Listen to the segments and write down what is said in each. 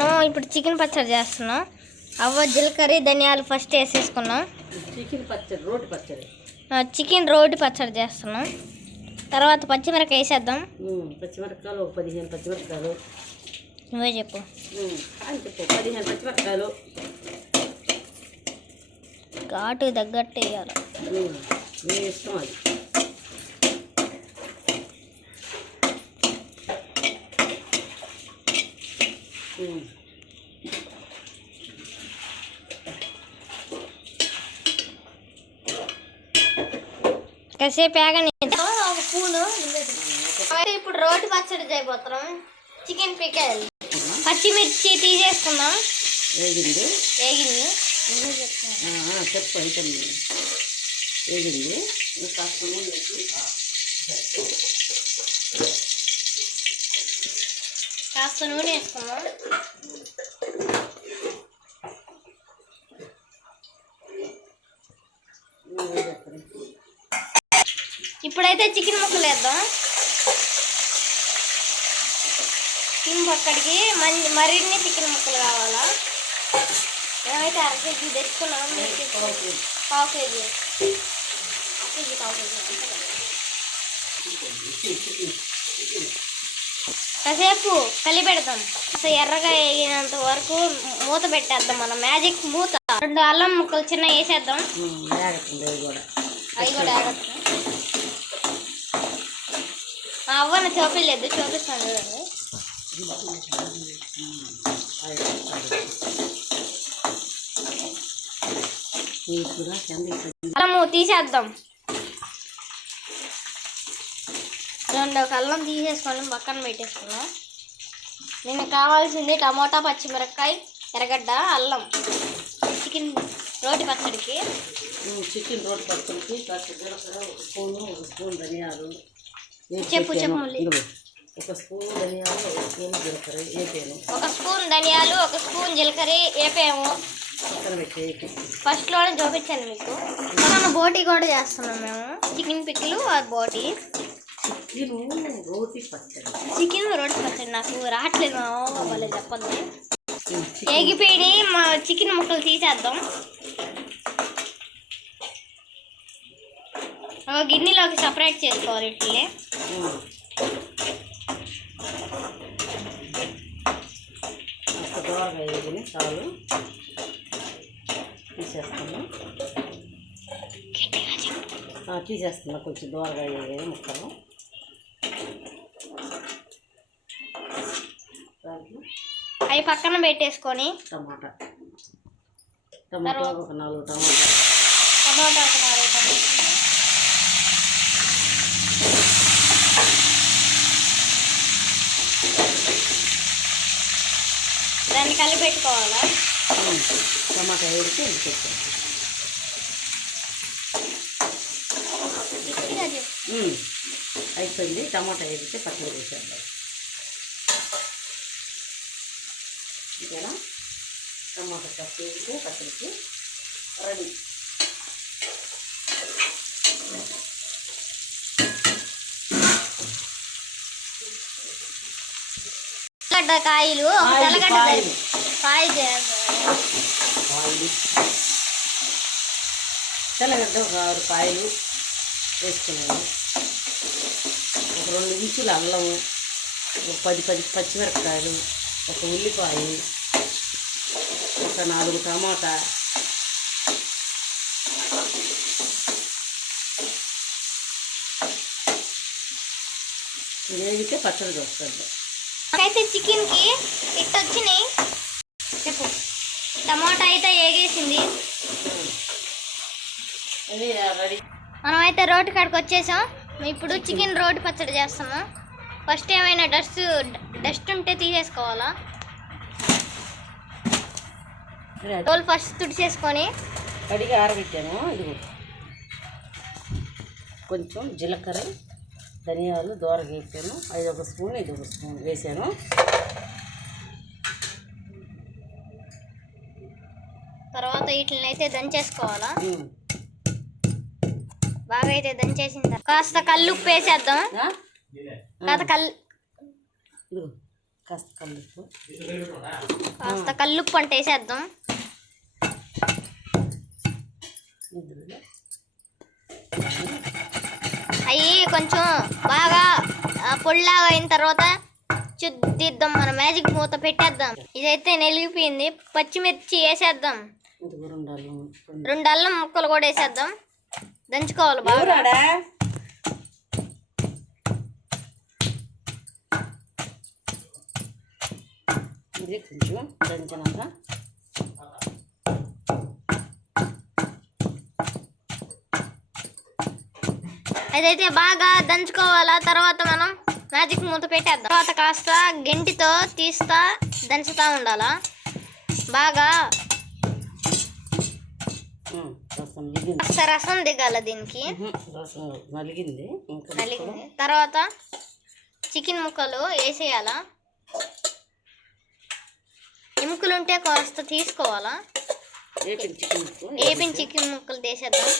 మనం ఇప్పుడు చికెన్ పచ్చడి చేస్తున్నాం. అవ్వ జీలకర్ర ధనియాలు ఫస్ట్ వేసేసుకున్నాం. చికెన్ రోటి పచ్చడి చేస్తున్నాం. తర్వాత పచ్చిమిరపకాయ వేసేద్దాం. పచ్చిమిరపకాయలు 15 పచ్చిమిరపకాయలు. నువ్వే చెప్పు. 15 పచ్చిమిరపకాయలు ఘాటు తగ్గట్టు వేయాలి. మీ ఇష్టం అది. కాసేపు ఆగని ఒక పూను. ఇప్పుడు రోటి పచ్చడి చేయబోతున్నాం. చికెన్ పిక్కలు పచ్చిమిర్చి తీసేసుకుందాం. వేగింది చెప్పు. అయితే వేగింది. కాస్త నూనె వేసుకుందాం. ఇప్పుడైతే చికెన్ ముక్కలు వేద్దాం. చికెన్ పక్కడికి మరిన్ని చికెన్ ముక్కలు కావాలా? మేమైతే 1/2 కేజీ తెచ్చుకున్నాం. పావు కేజీ కాసేపు కలిపెడతాం. ఎర్రగా వేగినంత వరకు మూత పెట్టేద్దాం. మనం మ్యాజిక్ మూత. 2 అల్లం ముక్కలు చిన్న వేసేద్దాం. అవి కూడా ఆగచ్చు. అవ్వన చూపలేదు, చూపిస్తాను చూడండి. అల్లము తీసేద్దాం. 2 అల్లం తీసేసుకొని పక్కన పెట్టేసుకున్నాం. దీనికి కావాల్సింది టమోటా, పచ్చిమిరపకాయ, ఎర్రగడ్డ, అల్లం. చికెన్ రోటి పచ్చడికి స్పూన్ ధనియాలు. చెప్పు మళ్ళీ. 1 స్పూన్ ధనియాలు, 1 స్పూన్ జీలకర్ర వేపాను. 1 స్పూన్ ధనియాలు, 1 స్పూన్ జీలకర్ర వేపాము. ఫస్ట్లోనే చూపించాను మీకు. మనం బోటీ కూడా చేస్తున్నాం. మేము చికెన్ పిక్కలు, ఆ బోటీ. చికెన్ రోటి పచ్చడి నాకు రావట్లేదు. వాళ్ళే చెప్పండి. ఎగిపోయి మా చికెన్ ముక్కలు తీసేద్దాం. ఒక గిన్నెలోకి సపరేట్ చేసుకోవాలి. ఇట్లే చాలు తీసేస్తున్నా. కొంచెం దూరగా వేయాలి ముక్కలు. అవి పక్కన పెట్టేసుకొని టమాటా ఒక 4 టమాటా. దాన్ని కలిపి పెట్టుకోవాలా? టమాటా వేడికి పెట్టాను. అయిపోయింది. టమాటా వేడితే పచ్చడి వేసేద్దాం. ఓకేనా? టమాటా పచ్చి వేడితే పచ్చడికి రెడీ. కాయలు, తెల్లగడ్డ తెల్లగడ్డ ఒక 6 కాయలు వేసుకున్నాను. ఒక 2 ఇంచుల అల్లము, ఒక 10 పచ్చిమిరపకాయలు, ఒక ఉల్లిపాయ, ఒక 4 టమాటా, వేగితే పచ్చడి వస్తుంది. అయితే చికెన్కి ఇట్ట వచ్చినాయి. చెప్పు. టమాటా అయితే వేగేసింది. మనమైతే రోటి కాడికి వచ్చేసాం. ఇప్పుడు చికెన్ రోటి పచ్చడి చేస్తాము. ఫస్ట్ ఏమైనా డస్ట్ ఉంటే తీసేసుకోవాలా? రోల్ ఫస్ట్ తుడిచేసుకొని కడిగి ఆరబెట్టాను. ఇది కొంచెం జీలకర్ర, ధనియాలు దోరగా వేపాను. 1 స్పూన్, 1 స్పూన్ వేసాను. తర్వాత వీటిని అయితే దంచేసుకోవాలా? బాగా అయితే దంచేసిన తర్వాత కాస్త కల్లుప్పు వేసేద్దాం. కాస్త కలుపు. కాస్త కల్లుప్పు అంటే వేసేద్దాం. ఇందులో అవి కొంచెం బాగా పొడిలాగా అయిన తర్వాత చుద్దిద్దాం. మన మ్యాజిక్ మూత పెట్టేద్దాం. ఇదైతే నెలిగిపోయింది. పచ్చిమిర్చి వేసేద్దాం. ఇదిగో 2 అల్లం ముక్కలు కూడా వేసేద్దాం. దంచుకోవాలి బాగా. ఇది కొంచెం దంచినాక అదైతే బాగా దంచుకోవాలా. తర్వాత మనం మ్యాజిక్ మూత పెట్టేద్దాం. తర్వాత కాస్త గెంటితో తీస్తా దంచుతా ఉండాలా బాగా. కాస్త రసం దిగాల దీనికి. నలిగింది. తర్వాత చికెన్ ముక్కలు వేసేయాలా. ఎముకలు ఉంటే కాస్త తీసుకోవాలా. ఏపిన చికెన్ ముక్కలు తీసేద్దాం.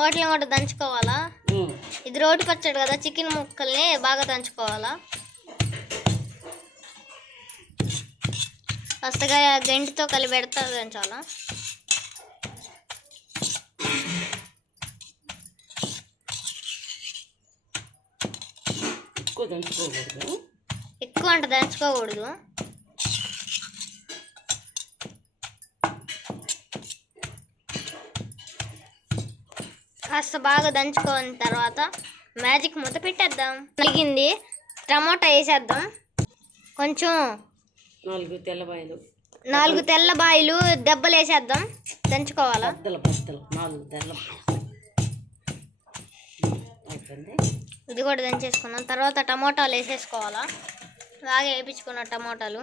వాటిని కూడా దంచుకోవాలా. ఇది రోటి పచ్చడి కదా, చికెన్ ముక్కల్ని బాగా దంచుకోవాలా. కాస్తగా గంటితో కలిపెడతా దంచాలా. ఎక్కువ అంటే దంచుకోకూడదు. కాస్త బాగా దంచుకోని తర్వాత మ్యాజిక్ మూత పెట్టేద్దాం. నలిగింది. టమోటా వేసేద్దాం. కొంచెం 4 తెల్లబాయలు దెబ్బలు వేసేద్దాం. దంచుకోవాలా. ఇది కూడా దంచేసుకున్నాం. తర్వాత టమోటాలు వేసేసుకోవాలా. బాగా వేయించుకున్న టమోటాలు.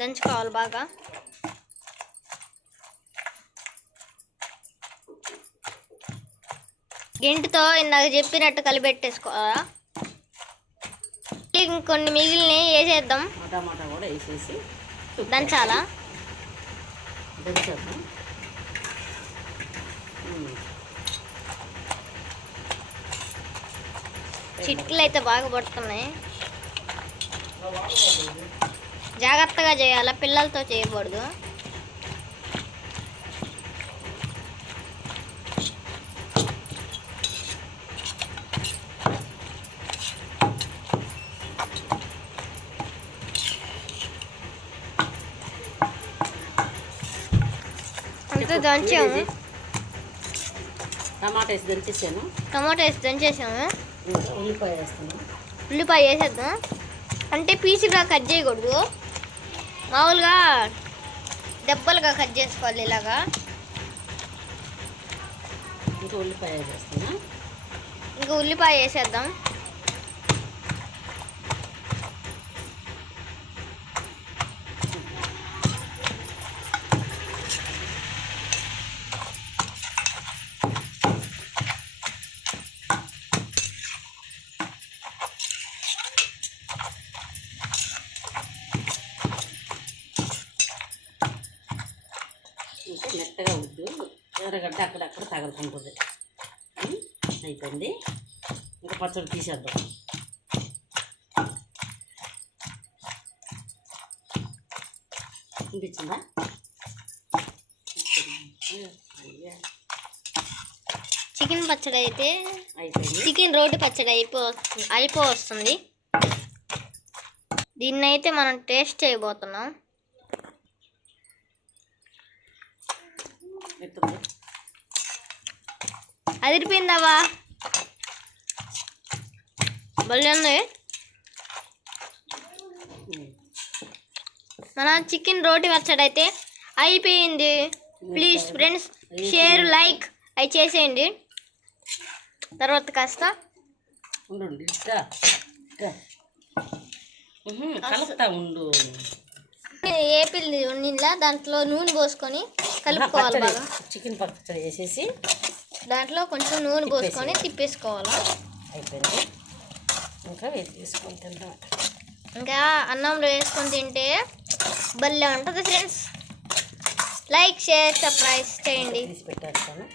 దంచుకోవాలి బాగా. గెంటితో ఇందాక చెప్పినట్టు కలిపెట్టేసుకోవాలా. ఇంకొన్ని మిగిలినవి వేసేద్దాం. టమాటా కూడా వేసేసి దంచాలా. చిట్లు అయితే బాగా పడుతున్నాయి. జాగ్రత్తగా చేయాలా, పిల్లలతో చేయకూడదు. అంతా దంచాము. టమాటా వేసి దంచేసాను. ఉల్లిపాయ వేసేద్దాం. అంటే పీసుగా కట్ చేయకూడదు, మామూలుగా దెబ్బలుగా కట్ చేసుకోవాలి ఇలాగా. ఇంకా ఉల్లిపాయ వేసేద్దాం. మెత్తగా వద్దు, ఎర్రగడ్డ అక్కడక్కడ తగులుకుంటుంది. అయిపోయింది. ఇంకా పచ్చడి తీసేద్దాం. అనిపించిందా? చికెన్ పచ్చడి అయితే అయిపోయింది. చికెన్ రోటి పచ్చడి అయిపోతుంది. దీన్ని అయితే మనం టేస్ట్ చేయబోతున్నాం. అదిరిపోయిందవ్వా, భలే ఉంది. మన చికెన్ రోటి పచ్చడి అయితే అయిపోయింది. ప్లీజ్ ఫ్రెండ్స్, షేర్, లైక్ అవి చేసేయండి. తర్వాత కాస్త ఏపిల్ నీళ్ళ దాంట్లో నూనె పోసుకొని కలుపుకోవాలి బాగా. చికెన్ పచ్చడి వేసేసి దాంట్లో కొంచెం నూనె పోసుకొని తిప్పేసుకోవాలి. అయిపోయింది. ఇంకా వేసుకొని తింటాం. ఇంకా అన్నంలో వేసుకొని తింటే భలే ఉంటుంది ఫ్రెండ్స్. లైక్ షేర్ సబ్స్క్రైబ్ చేయండి. తీసి పెట్టేస్తాను.